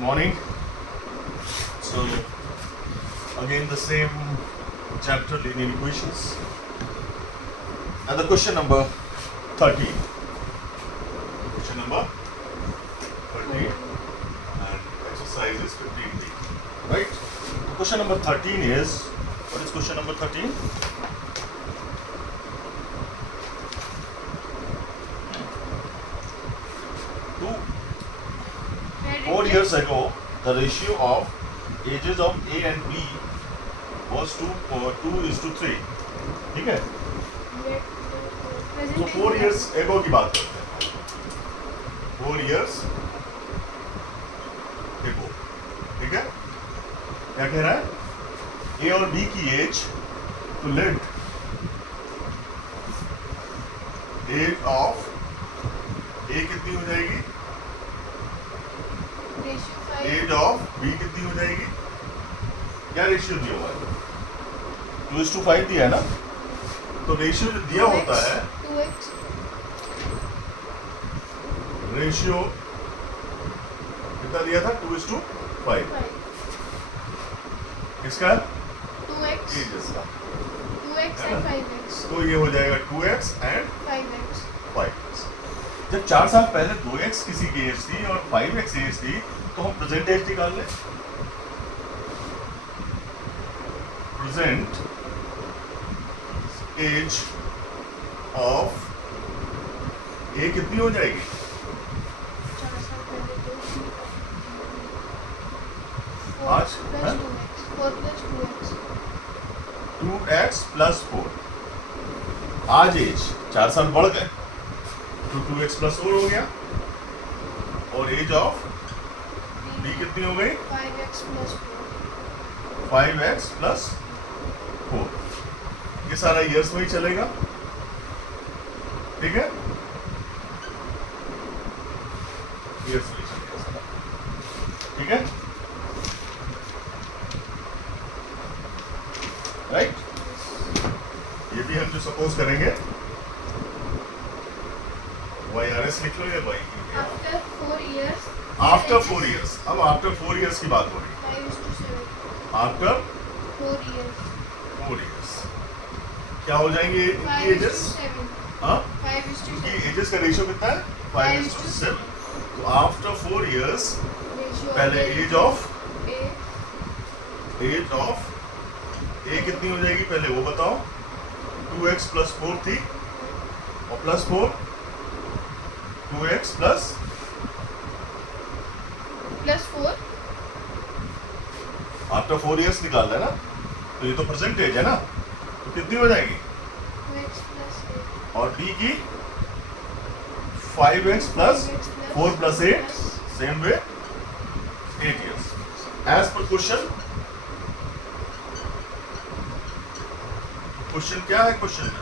Morning. So again the same chapter, linear equations, and the question number 13. Question number 13 and exercise is 15D. Right? Question number 13 is, what is question number 13? Two 4 years ago, the ratio of ages of A and B was 2:3. ठीक है? तो 4 years ago की बात करते हैं. 4 years ago. ठीक है? क्या कह रहा है? A और B की age to live. Age of A कितनी हो जाएगी? एज ऑफ बी कितनी हो जाएगी? क्या रेशियो दिया हुआ है? 2:5 दिया है ना? तो रेशियो जो दिया होता है, 2x रेशियो कितना दिया था? 2:5. किसका? 2x एजेस का. 2x and 5x तो ये हो जाएगा 2x एंड 5x 5x. जब 4 साल पहले 2x किसी की एज थी और 5x एज थी, तो हम प्रेजेंट एज निकाल लें. प्रेजेंट एज ऑफ ए कितनी हो जाएगी? 4 साल पहले तो आज, 4 हाँ? 2x 2x plus 4. आज एज 4 साल बढ़ गए तो 2x प्लस 4 हो गया. और एज ऑफ बी कितनी हो गई? 5x plus 5x plus 4. ये सारा ईयर्स में ही चलेगा. ठीक है? ईयर्स में ही चलेगा सारा. ठीक है? राइट? ये भी हम जो सपोज करेंगे, YRS लिख लो या Y. after 4 years after 4 years. अब आफ्टर 4 इयर्स की बात हो रही है. 5:7 आफ्टर 4 years 4 इयर्स क्या हो जाएंगे इनकी एजेस? 5:7 हाँ, 5:7 इनकी एजेस का रेशियो कितना है? 5:7. तो आफ्टर 4 इयर्स ratio पहले एज ऑफ A ए कितनी हो जाएगी पहले वो बताओ. 2x प्लस 4 थी और plus 4 2x plus plus 4 after 4 years निकालना है ना. तो ये तो प्रेजेंट एज है ना, तो कितनी हो जाएगी? 2x plus 8 और b की 5x plus 4 plus 8 same way 8 years. Age पर क्वेश्चन क्या है? क्वेश्चन में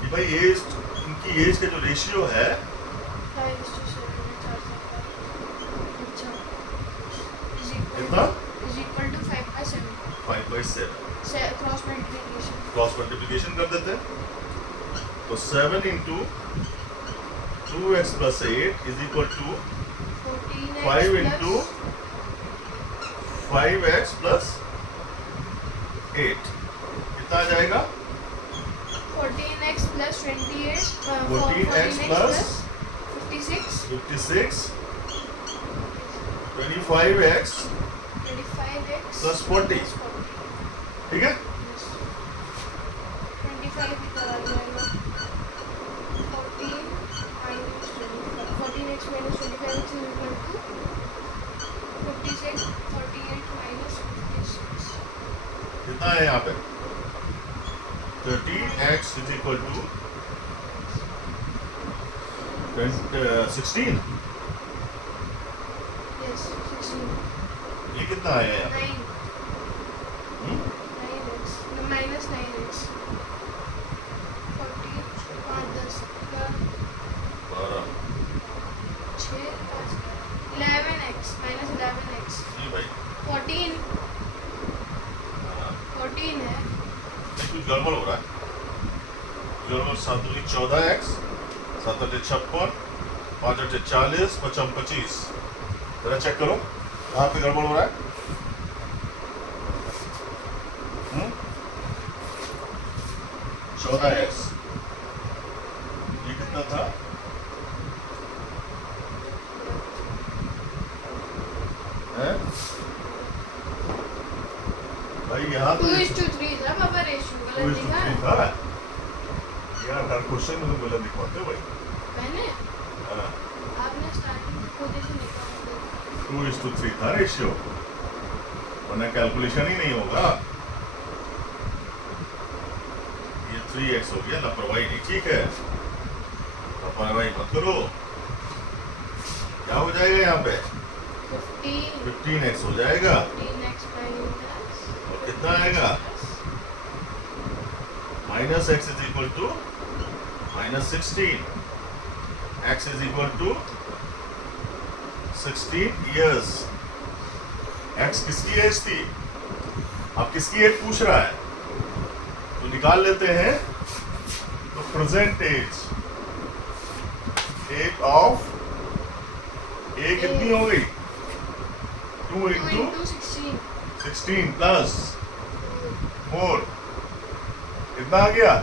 कि भाई एज, इनकी एज का जो रेशियो है 5:7 कितना? is equal to 5/7 5/7. cross multiplication cross multiplication कर देते हैं. तो 7 into 2x plus 8 is equal to 14x 5 plus into 5x plus 8 कितना आ जाएगा? 14x plus 28 14x plus 56 56 25x 25x plus 40. ठीक है? 25 इधर आ जाएगा 14x minus 25x is equal to 56 48 minus 56 कितना है यहाँ पे? 13x is equal to 16. yes 16 ये कितना आया यहाँ पे? 9 9x minus 9x 40 5 10 12. 6 11x minus 11x जी भाई. 14 है नहीं, कुछ गड़बड़ हो रहा है. गड़बड़. 7 दूनी 14x, 7 8 56, 5 8 40, 5 25. जरा चेक करो कहाँ पे गड़बड़ हो रहा है। 14x ये कितना था? हैं? भाई यहाँ तो 2:3 था पापा, रेशियो गलत दिखा है। था यार, हर क्वेश्चन में तुम गलत दिखवाते हो भाई। मैंने हाँ, आपने स्टार्टिंग में खुद ही से निकाला 2:3 था रेशियो, वरना कैलकुलेशन ही नहीं होगा। ये 3x हो गया, लापरवाही नहीं ठीक है, लापरवाही मत करो। क्या हो जाएगा यहाँ पे? 15x हो जाएगा 15x और कितना आएगा? Minus x is equal to -16, x is equal to 16 years। x किसकी एज थी? अब किसकी एज पूछ रहा है तो निकाल लेते हैं। तो प्रेजेंट एज ऑफ ए कितनी हो गई? 2 into 16 प्लस 4 कितना आ गया?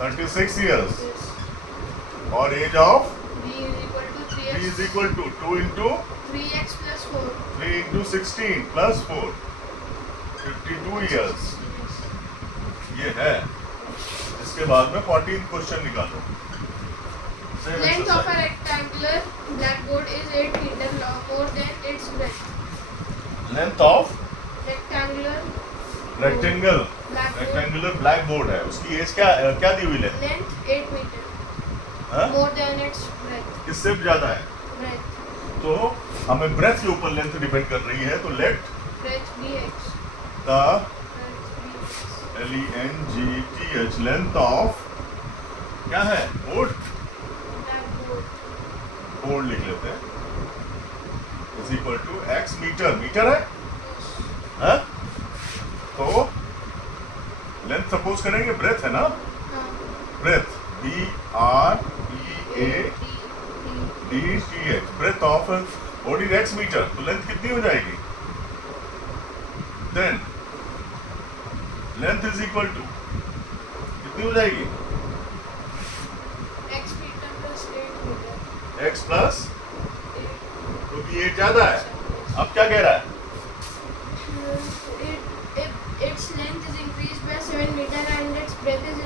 36 years। और age of b is equal to 2 into 3x plus 4 3 into 16 plus 4 52 years ये है। इसके बाद में 14 क्वेश्चन निकालो। Length of a rectangular blackboard is 8 meter long, more than its breadth. Length of Rectangular rectangular black board है, उसकी as क्या क्या दी हुई लेंथ? length 8 meter, हाँ? more than its breadth. इससे भी ज्यादा है Breadth, तो हमें ब्रेथ के ऊपर लेंथ डिपेंड कर रही है। तो let breadth bx, the LENGTH length of क्या है? बोर्ड blackboard, बोर्ड लिख लेते हैं is equal to x metre. Metre है हाँ? तो लेंथ सपोज करेंगे ब्रेथ है ना, breadth BREATH breadth of body x metre. तो लेंथ कितनी हो जाएगी? Then length is equal to कितनी हो जाएगी? x meter plus 8 meter. x plus, क्योंकि ये ज्यादा है। अब क्या कह रहा है? Its length is increased by 7 meter and its breadth is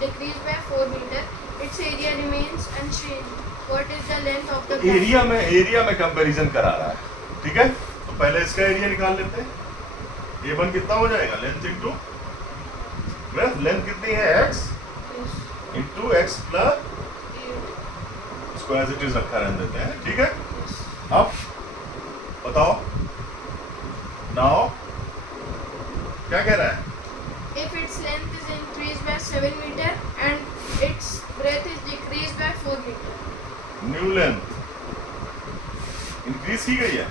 decreased by 4 meter. Its area remains unchanged. What is the length of the area में कंपैरिजन करा रहा है, ठीक है। तो पहले इसका एरिया निकाल लेते हैं। A1 कितना हो जाएगा? Length into breath. लेंथ कितनी है? x इंटू x प्लस, इसको एज इट इज रखा रहने देते हैं, ठीक है। अब बताओ नाउ क्या कह रहा है? If its length is increased by 7 meter and its breadth is decreased by 4 meter. New length increase की गई है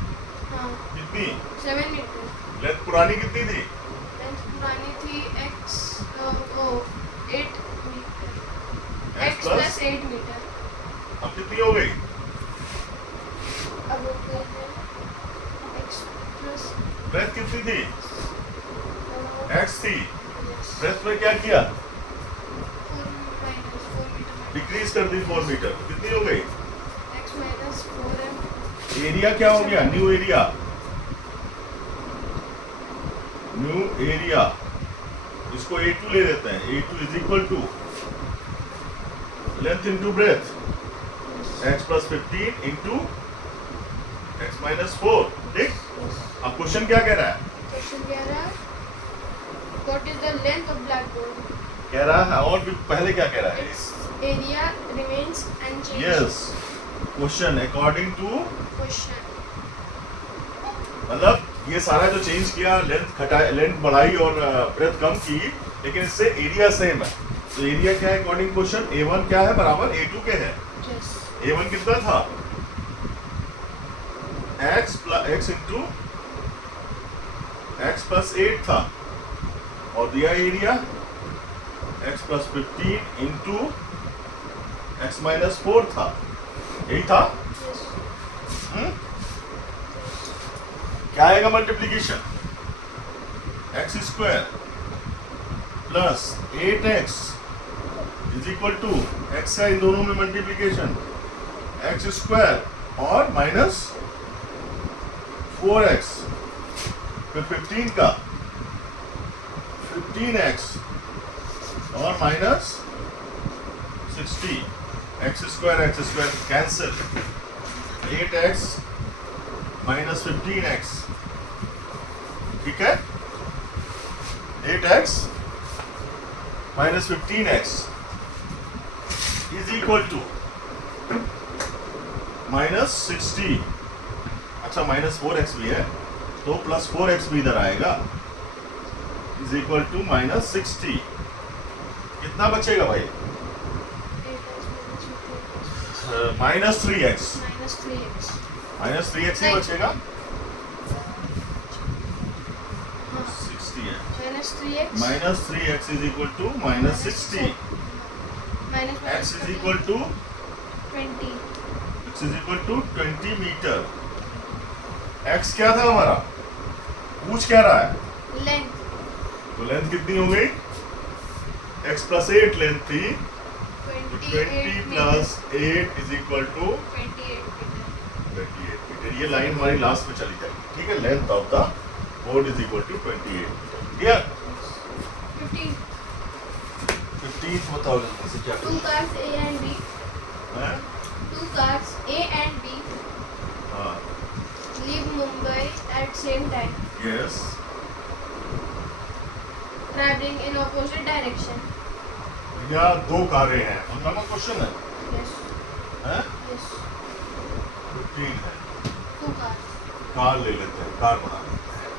हाँ, कितनी? 7 meter. लेंथ पुरानी कितनी थी? Length पुरानी थी 8 meter. x plus 8 meter. अब कितनी हो गई? अब हो गई है x plus ब्रेथ कितनी थी? x थी। yes, ब्रेथ में क्या किया? 4 meter. डिक्रीज कर दी 4 मीटर। कितनी हो गई? x minus 4m. एरिया क्या हो गया? New area, new area. इसको A2 ले लेते हैं। A2 is equal to length into breadth x plus 15 into x minus 4, ठीक। अब क्वेश्चन क्या कह रहा है? Question कह रहा है what is the length of blackboard? कह रहा है और भी पहले क्या कह रहा है? Its area remains unchanged. Yes, question according to, Question. मतलब ये सारा जो चेंज किया, लेंथ घटाई, लेंथ बढ़ाई और ब्रेथ कम की, लेकिन इससे एरिया सेम है। तो एरिया क्या है अकॉर्डिंग क्वेश्चन? A1 क्या है? बराबर A2 के है। Yes. A1 कितना था? x इंटू x प्लस 8 था और दिया area x plus 15 into x minus 4 था। यही था। Yes. हम्म? क्या आएगा multiplication? X square plus 8x is equal to x का इन दोनों में मल्टीप्लीकेशन एक्स स्क्वायर और माइनस 4x, फिर 15 का 15x और minus 60, x square cancel, 8x minus 15x, ठीक है, 8x minus 15x is equal to minus 60। अच्छा माइनस 4x भी है तो प्लस 4x भी इधर आएगा, इज इक्वल टू माइनस 60। कितना बचेगा भाई? Minus 3x, Minus 3x. Minus 3x ही नहीं। बचेगा, हाँ. 60 है। Minus 3x. Minus 3x is equal to minus 60, Minus x is equal to 20. x is equal to 20 metre. x क्या था हमारा? पूछ क्या रहा है? Length. तो लेंथ कितनी हो गई? x प्लस 8 लेंथ थी, तो 20 plus 8 is equal to 28 meter. 28 metre. ये लाइन हमारी लास्ट में चली जाएगी, ठीक है। Length of the board is equal to 28 metre. Clear? 15. 15 बताओ जल्दी से क्या Two cars A and B. है? Two cars A and B हाँ, leave Mumbai at same time, yes, traveling in opposite direction. या दो कारें हैं, उनका कौन क्वेश्चन है? Yes. हैं? Yes. 15 है। Two cars. कार ले लेते हैं, कार बना लेते हैं।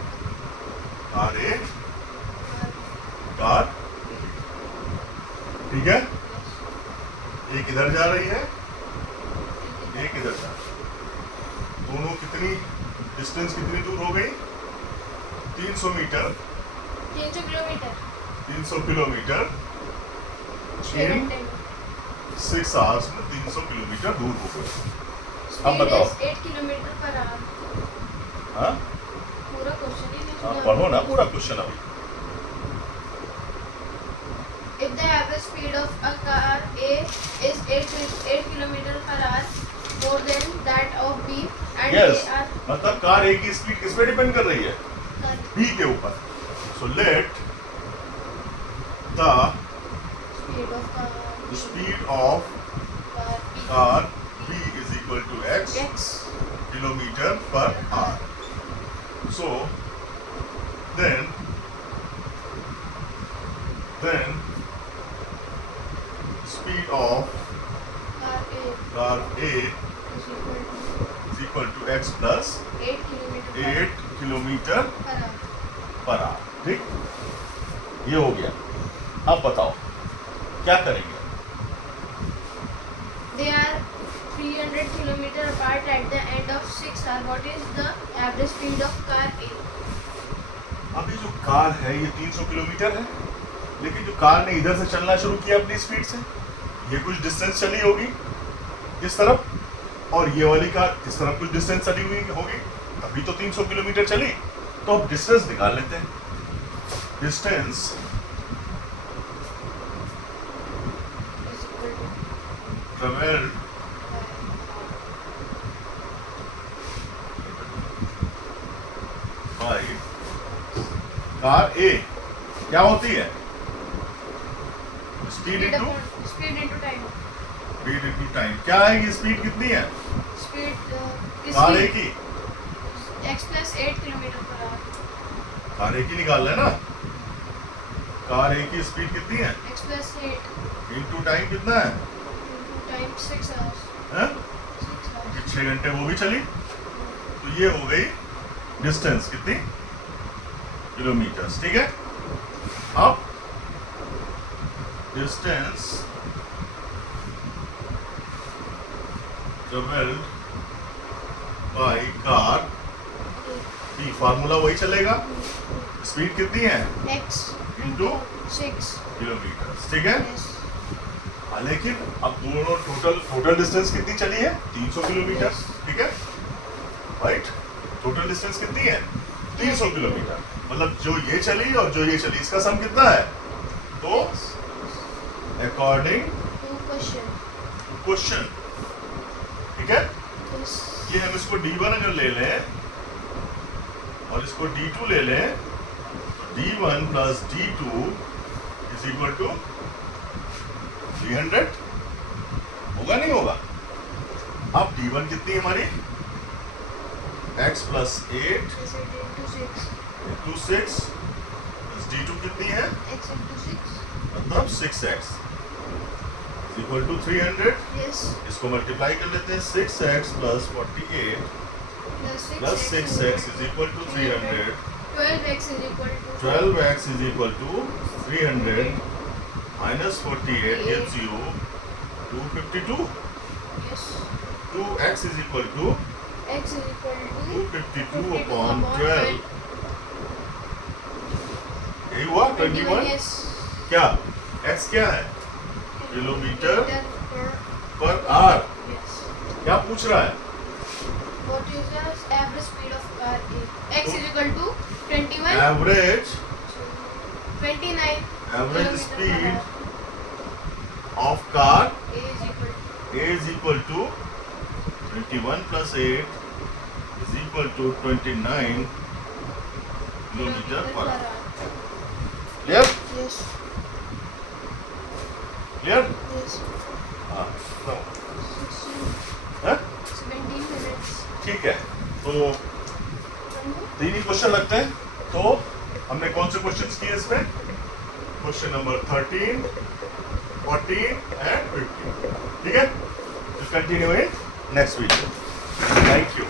कार ए, कार, ठीक है। एक इधर जा रही है, एक इधर जा रही है। दोनों कितनी डिस्टेंस कितनी दूर हो गई? 300 मीटर, 300 किलोमीटर. 300 किलोमीटर 6 घंटे में. 6 आवर्स में 300 किलोमीटर दूर हो गए। अब Speed बताओ। is 8 kilometre per our. हाँ, पूरा क्वेश्चन ही नहीं हाँ, सुना. पढ़ो ना पूरा क्वेश्चन अभी। If the average speed of a car A is 8 kilometer per hour more than that of B and yes, A are मतलब कार ए की स्पीड किस पे डिपेंड कर रही है? correct. बी के ऊपर। So let the Speed of car speed of car B car B is equal to x X kilometre per hour. So then speed of car A car A is is equal to x plus 8 kilometer 8 kilometre per hour. Per hour. ठीक, ये हो गया। अब बताओ क्या करेंगे? They are 300 kilometer apart at the end of 6 hours. What is the average speed of car A? अभी जो कार है ये 300 किलोमीटर है, लेकिन जो कार ने इधर से चलना शुरू किया अपनी स्पीड से, ये कुछ डिस्टेंस चली होगी इस तरफ, और ये वाली कार इस तरफ कुछ डिस्टेंस चली हुई होगी, तभी तो 300 किलोमीटर चली। तो अब डिस्टेंस निकाल लेते हैं। Distance Is equal to travelled by car A क्या होती है? Speed into speed into time. Speed into time. क्या आएगी? स्पीड कितनी है Speed कार ए की? x plus 8 kilometer per hour. Car ए की निकाल लेना। कार ए की स्पीड कितनी है? X plus 8 इनटू टाइम कितना है? into time 6 hours. हैं? 6 hours. 6 घंटे वो भी चली, तो ये हो गई डिस्टेंस कितनी? किलोमीटर्स। ठीक है, अब डिस्टेंस ट्रेवल्ड बाय कार की फार्मूला वही चलेगा। स्पीड कितनी है? X Into? 6. किलोमीटर्स। ठीक है, Yes. लेकिन अब दोनों टोटल डिस्टेंस कितनी चली है? 300 किलोमीटर, ठीक है, राइट? टोटल डिस्टेंस कितनी है? 300 किलोमीटर। मतलब जो ये चली और जो ये चली, इसका सम कितना है? तो अकॉर्डिंग क्वेश्चन, ठीक है, ये हम इसको D1 अगर ले लें और इसको D2 ले लें, तो D1 plus D2 is equal to 300 होगा, नहीं होगा? अब D1 कितनी है हमारी? x प्लस 8 इंटू 6 D2 कितनी है? मतलब 6x इक्वल टू 300। इसको मल्टीप्लाई कर लेते हैं, 6x plus 48 plus 6x is equal to 300। 12x is equal to 300 minus 48 gives you 252। 2x is equal to 252 upon 12। यही हुआ 21। क्या x क्या है? Kilometre per our. क्या पूछ रहा है? What is the average speed of car A? X is equal to 21. Average 29. average speed of car A is equal to A is equal to 21 plus 8 is equal to 29 kilometer per hour। Clear? Yes. Clear? Yes. हाँ, now, 16, हाँ? 17 minutes. ठीक है, तो 3 ही question लगते हैं। तो हमने कौन से क्वेश्चंस किए इसमें? Question number 13, 14 and 15। ठीक है, continue in next video. Thank you.